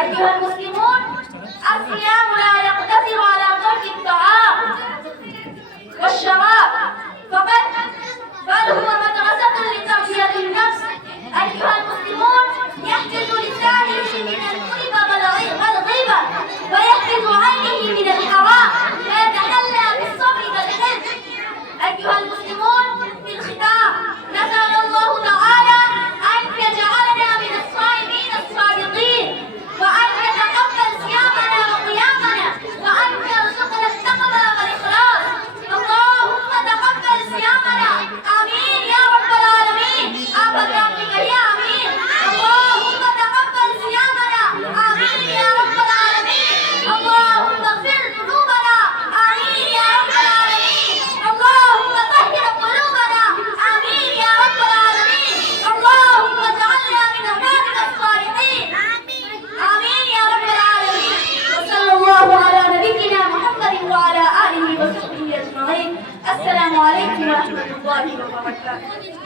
أيها المسلمون، الصيام لا يقتصر على ترك الطعام والشراب فقط، بل هو مدرسة لتربية النفس. أيها المسلمون، يحفظ لسانه من الكذب والغيبة، ويحفظ عينه من الحرام، ويتحلى بالصبر والحلم. أيها المسلمون، في الختام نسأل الله تعالى أن يجعلنا من الصائمين الصادقين، وأن يتقبل صيامنا وقيامنا، وأن يرزقنا التقوى والإخلاص. اللهم تقبل صيامنا، آمين يا رب العالمين. برحمتك يا آمين. اللهم تقبل صيامنا، آمين يا رب العالمين. اللهم اغفر ذنوبنا، آمين يا رب العالمين. اللهم طهر قلوبنا، آمين يا رب العالمين. اللهم اجعلنا من عبادك الصالحين، آمين يا رب العالمين. وصلى الله على نبينا محمد وعلى آله وصحبه أجمعين. السلام عليكم ورحمة الله وبركاته.